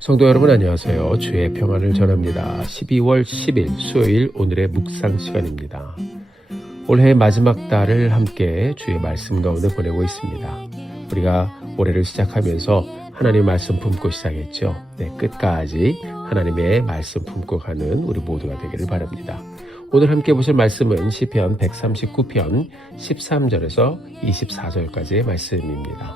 성도 여러분 안녕하세요. 주의 평안을 전합니다. 12월 10일 수요일 오늘의 묵상 시간입니다. 올해의 마지막 달을 함께 주의 말씀 가운데 보내고 있습니다. 우리가 올해를 시작하면서 하나님의 말씀 품고 시작했죠. 끝까지 하나님의 말씀 품고 가는 우리 모두가 되기를 바랍니다. 오늘 함께 보실 말씀은 시편 139편 13절에서 24절까지의 말씀입니다.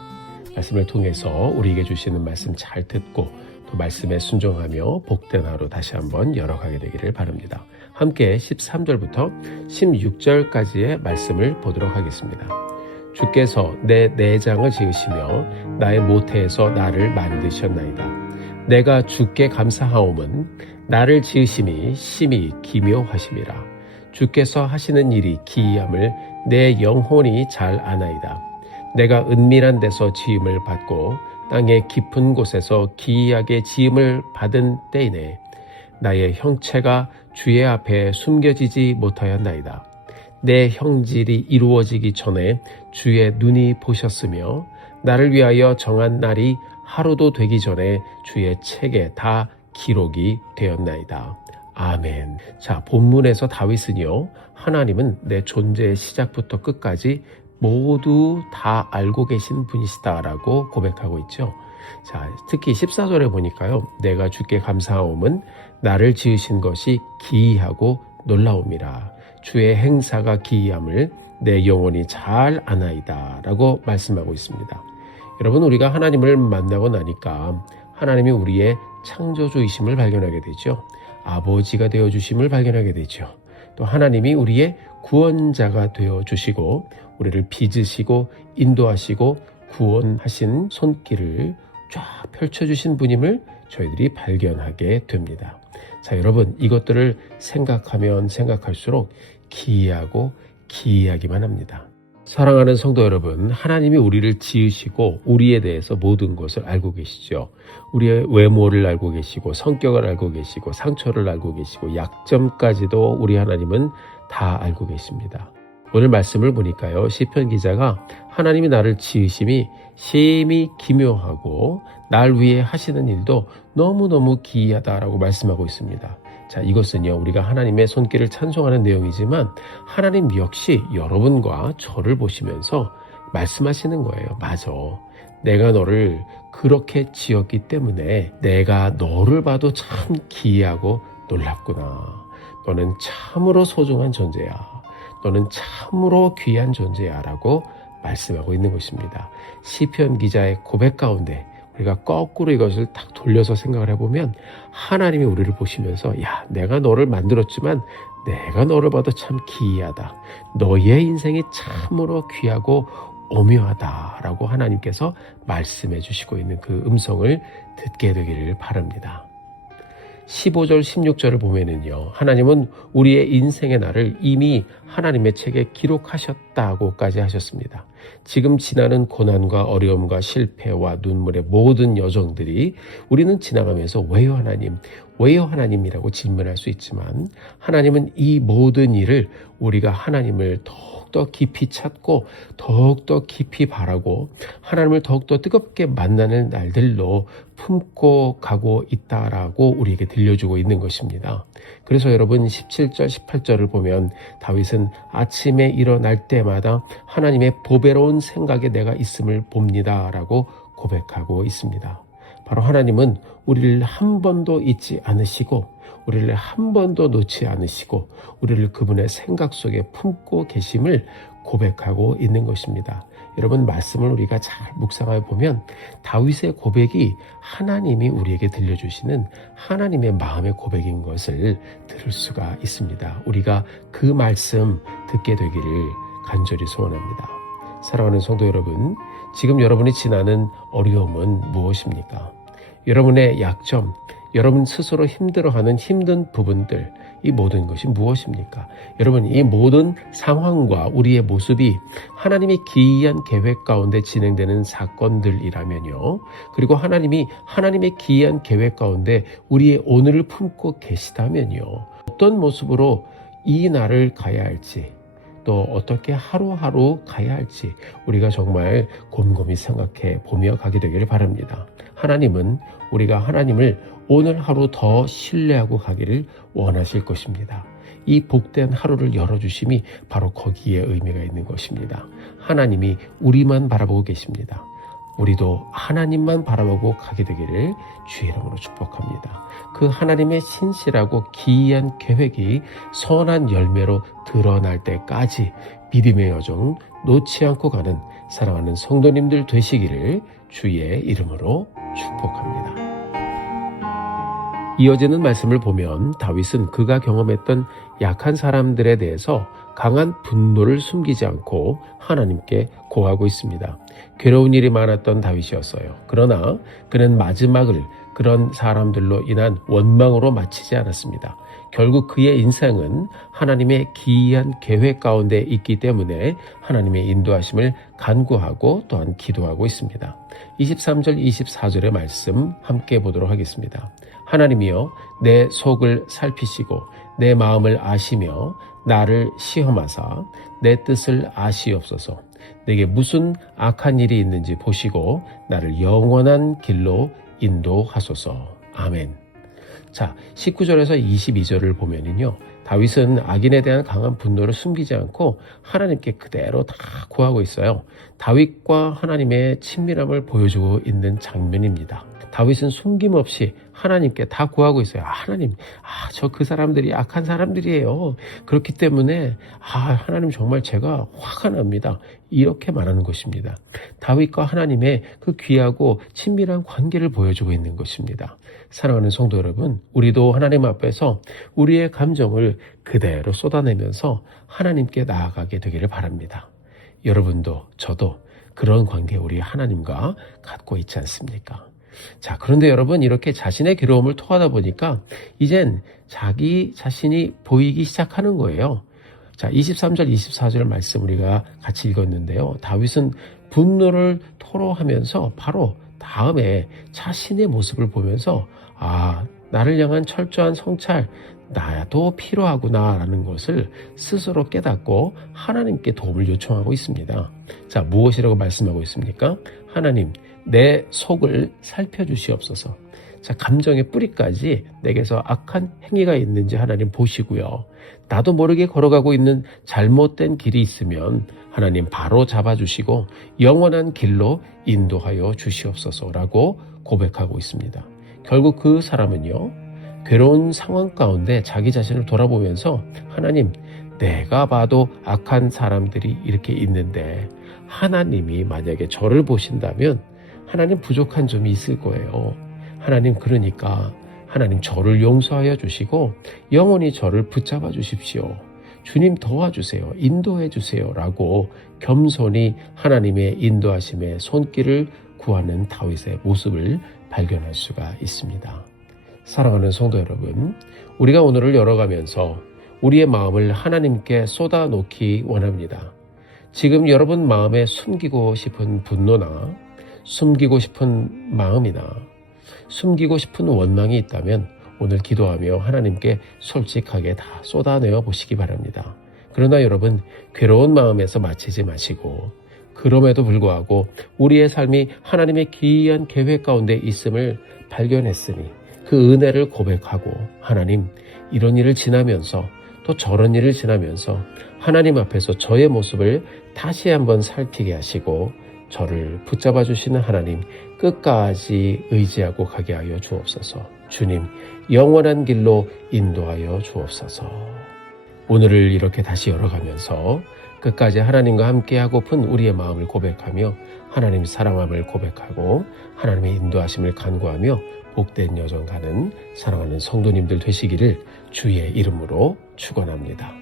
말씀을 통해서 우리에게 주시는 말씀 잘 듣고 또 말씀에 순종하며 복된 하루 다시 한번 열어가게 되기를 바랍니다. 함께 13절부터 16절까지의 말씀을 보도록 하겠습니다. 주께서 내 내장을 지으시며 나의 모태에서 나를 만드셨나이다. 내가 주께 감사하옴은 나를 지으심이 심히 기묘하심이라. 주께서 하시는 일이 기이함을 내 영혼이 잘 아나이다. 내가 은밀한 데서 지음을 받고 땅의 깊은 곳에서 기이하게 지음을 받은 때이네. 나의 형체가 주의 앞에 숨겨지지 못하였나이다. 내 형질이 이루어지기 전에 주의 눈이 보셨으며 나를 위하여 정한 날이 하루도 되기 전에 주의 책에 다 기록이 되었나이다. 아멘. 자, 본문에서 다윗은요, 하나님은 내 존재의 시작부터 끝까지 모두 다 알고 계신 분이시다라고 고백하고 있죠. 자, 특히 14절에 보니까요, 내가 주께 감사하옴은 나를 지으신 것이 기이하고 놀라움이라. 주의 행사가 기이함을 내 영혼이 잘 아나이다 라고 말씀하고 있습니다. 여러분, 우리가 하나님을 만나고 나니까 하나님이 우리의 창조주이심을 발견하게 되죠. 아버지가 되어주심을 발견하게 되죠. 또 하나님이 우리의 구원자가 되어주시고 우리를 빚으시고 인도하시고 구원하신 손길을 쫙 펼쳐주신 분임을 저희들이 발견하게 됩니다. 자, 여러분, 이것들을 생각하면 생각할수록 기이하고 기이하기만 합니다. 사랑하는 성도 여러분, 하나님이 우리를 지으시고 우리에 대해서 모든 것을 알고 계시죠. 우리의 외모를 알고 계시고 성격을 알고 계시고 상처를 알고 계시고 약점까지도 우리 하나님은 다 알고 계십니다. 오늘 말씀을 보니까요, 시편 기자가 하나님이 나를 지으심이 심히 기묘하고 날 위해 하시는 일도 너무너무 기이하다라고 말씀하고 있습니다. 자, 이것은요, 우리가 하나님의 손길을 찬송하는 내용이지만 하나님 역시 여러분과 저를 보시면서 말씀하시는 거예요. 맞아. 내가 너를 그렇게 지었기 때문에 내가 너를 봐도 참 기이하고 놀랍구나. 너는 참으로 소중한 존재야. 너는 참으로 귀한 존재야 라고 말씀하고 있는 것입니다. 시편 기자의 고백 가운데 우리가 거꾸로 이것을 딱 돌려서 생각을 해보면 하나님이 우리를 보시면서 야, 내가 너를 만들었지만 내가 너를 봐도 참 기이하다. 너의 인생이 참으로 귀하고 오묘하다라고 하나님께서 말씀해 주시고 있는 그 음성을 듣게 되기를 바랍니다. 15절 16절을 보면은요, 하나님은 우리의 인생의 날을 이미 하나님의 책에 기록하셨다고까지 하셨습니다. 지금 지나는 고난과 어려움과 실패와 눈물의 모든 여정들이 우리는 지나가면서 왜요 하나님이라고 질문할 수 있지만 하나님은 이 모든 일을 우리가 하나님을 더욱더 깊이 찾고 더욱더 깊이 바라고 하나님을 더욱더 뜨겁게 만나는 날들로 품고 가고 있다라고 우리에게 들려주고 있는 것입니다. 그래서 여러분 17절 18절을 보면 다윗은 아침에 일어날 때마다 하나님의 보배로운 생각에 내가 있음을 봅니다 라고 고백하고 있습니다. 바로 하나님은 우리를 한 번도 잊지 않으시고 우리를 한 번도 놓지 않으시고 우리를 그분의 생각 속에 품고 계심을 고백하고 있는 것입니다. 여러분, 말씀을 우리가 잘 묵상하여 보면 다윗의 고백이 하나님이 우리에게 들려주시는 하나님의 마음의 고백인 것을 들을 수가 있습니다. 우리가 그 말씀 듣게 되기를 간절히 소원합니다. 사랑하는 성도 여러분, 지금 여러분이 지나는 어려움은 무엇입니까? 여러분의 약점, 여러분 스스로 힘들어하는 힘든 부분들, 이 모든 것이 무엇입니까? 여러분, 이 모든 상황과 우리의 모습이 하나님의 기이한 계획 가운데 진행되는 사건들이라면요. 그리고 하나님이 하나님의 기이한 계획 가운데 우리의 오늘을 품고 계시다면요. 어떤 모습으로 이 날을 가야 할지, 또 어떻게 하루하루 가야 할지 우리가 정말 곰곰이 생각해 보며 가게 되기를 바랍니다. 하나님은 우리가 하나님을 오늘 하루 더 신뢰하고 가기를 원하실 것입니다. 이 복된 하루를 열어주심이 바로 거기에 의미가 있는 것입니다. 하나님이 우리만 바라보고 계십니다. 우리도 하나님만 바라보고 가게 되기를 주의 이름으로 축복합니다. 그 하나님의 신실하고 기이한 계획이 선한 열매로 드러날 때까지 믿음의 여정 놓지 않고 가는 사랑하는 성도님들 되시기를 주의 이름으로 축복합니다. 이어지는 말씀을 보면 다윗은 그가 경험했던 약한 사람들에 대해서 강한 분노를 숨기지 않고 하나님께 고하고 있습니다. 괴로운 일이 많았던 다윗이었어요. 그러나 그는 마지막을 그런 사람들로 인한 원망으로 마치지 않았습니다. 결국 그의 인생은 하나님의 기이한 계획 가운데 있기 때문에 하나님의 인도하심을 간구하고 또한 기도하고 있습니다. 23절 24절의 말씀 함께 보도록 하겠습니다. 하나님이여 내 속을 살피시고 내 마음을 아시며 나를 시험하사 내 뜻을 아시옵소서. 내게 무슨 악한 일이 있는지 보시고 나를 영원한 길로 인도하소서. 아멘. 자, 19절에서 22절을 보면은요, 다윗은 악인에 대한 강한 분노를 숨기지 않고 하나님께 그대로 다 구하고 있어요. 다윗과 하나님의 친밀함을 보여주고 있는 장면입니다. 다윗은 숨김없이 하나님께 다 구하고 있어요. 하나님, 저 그 사람들이 악한 사람들이에요. 그렇기 때문에 하나님 정말 제가 화가 납니다. 이렇게 말하는 것입니다. 다윗과 하나님의 그 귀하고 친밀한 관계를 보여주고 있는 것입니다. 사랑하는 성도 여러분, 우리도 하나님 앞에서 우리의 감정을 그대로 쏟아내면서 하나님께 나아가게 되기를 바랍니다. 여러분도 저도 그런 관계 우리 하나님과 갖고 있지 않습니까? 자, 그런데 여러분, 이렇게 자신의 괴로움을 토하다 보니까 이젠 자기 자신이 보이기 시작하는 거예요. 자, 23절 24절 말씀 우리가 같이 읽었는데요. 다윗은 분노를 토로하면서 바로 다음에 자신의 모습을 보면서 나를 향한 철저한 성찰, 나도 필요하구나 라는 것을 스스로 깨닫고 하나님께 도움을 요청하고 있습니다. 자, 무엇이라고 말씀하고 있습니까? 하나님, 내 속을 살펴주시옵소서. 자, 감정의 뿌리까지 내게서 악한 행위가 있는지 하나님 보시고요. 나도 모르게 걸어가고 있는 잘못된 길이 있으면 하나님 바로 잡아주시고 영원한 길로 인도하여 주시옵소서라고 고백하고 있습니다. 결국 그 사람은요, 괴로운 상황 가운데 자기 자신을 돌아보면서 하나님, 내가 봐도 악한 사람들이 이렇게 있는데 하나님이 만약에 저를 보신다면 하나님 부족한 점이 있을 거예요. 하나님, 그러니까 하나님 저를 용서하여 주시고 영원히 저를 붙잡아 주십시오. 주님 도와주세요. 인도해 주세요. 라고 겸손히 하나님의 인도하심의 손길을 구하는 다윗의 모습을 발견할 수가 있습니다. 사랑하는 성도 여러분, 우리가 오늘을 열어가면서 우리의 마음을 하나님께 쏟아놓기 원합니다. 지금 여러분 마음에 숨기고 싶은 분노나 숨기고 싶은 마음이나 숨기고 싶은 원망이 있다면 오늘 기도하며 하나님께 솔직하게 다 쏟아내어 보시기 바랍니다. 그러나 여러분, 괴로운 마음에서 마치지 마시고 그럼에도 불구하고 우리의 삶이 하나님의 기이한 계획 가운데 있음을 발견했으니 그 은혜를 고백하고 하나님, 이런 일을 지나면서 또 저런 일을 지나면서 하나님 앞에서 저의 모습을 다시 한번 살피게 하시고 저를 붙잡아 주시는 하나님 끝까지 의지하고 가게 하여 주옵소서. 주님, 영원한 길로 인도하여 주옵소서. 오늘을 이렇게 다시 열어가면서 끝까지 하나님과 함께 하고픈 우리의 마음을 고백하며 하나님 사랑함을 고백하고 하나님의 인도하심을 간구하며 복된 여정 가는 사랑하는 성도님들 되시기를 주의 이름으로 축원합니다.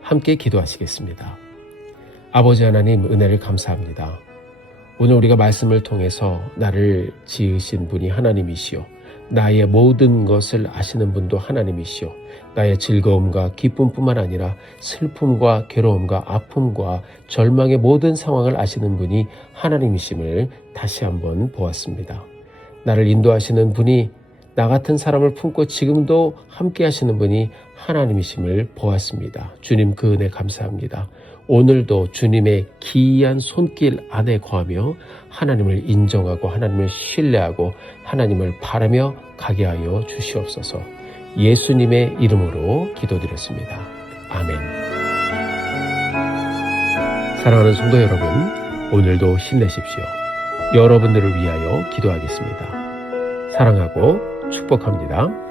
함께 기도하시겠습니다. 아버지 하나님, 은혜를 감사합니다. 오늘 우리가 말씀을 통해서 나를 지으신 분이 하나님이시오. 나의 모든 것을 아시는 분도 하나님이시오. 나의 즐거움과 기쁨뿐만 아니라 슬픔과 괴로움과 아픔과 절망의 모든 상황을 아시는 분이 하나님이심을 다시 한번 보았습니다. 나를 인도하시는 분이 나 같은 사람을 품고 지금도 함께 하시는 분이 하나님이심을 보았습니다. 주님 그 은혜 감사합니다. 오늘도 주님의 기이한 손길 안에 거하며 하나님을 인정하고 하나님을 신뢰하고 하나님을 바라며 가게 하여 주시옵소서. 예수님의 이름으로 기도드렸습니다. 아멘. 사랑하는 성도 여러분, 오늘도 힘내십시오. 여러분들을 위하여 기도하겠습니다. 사랑하고 축복합니다.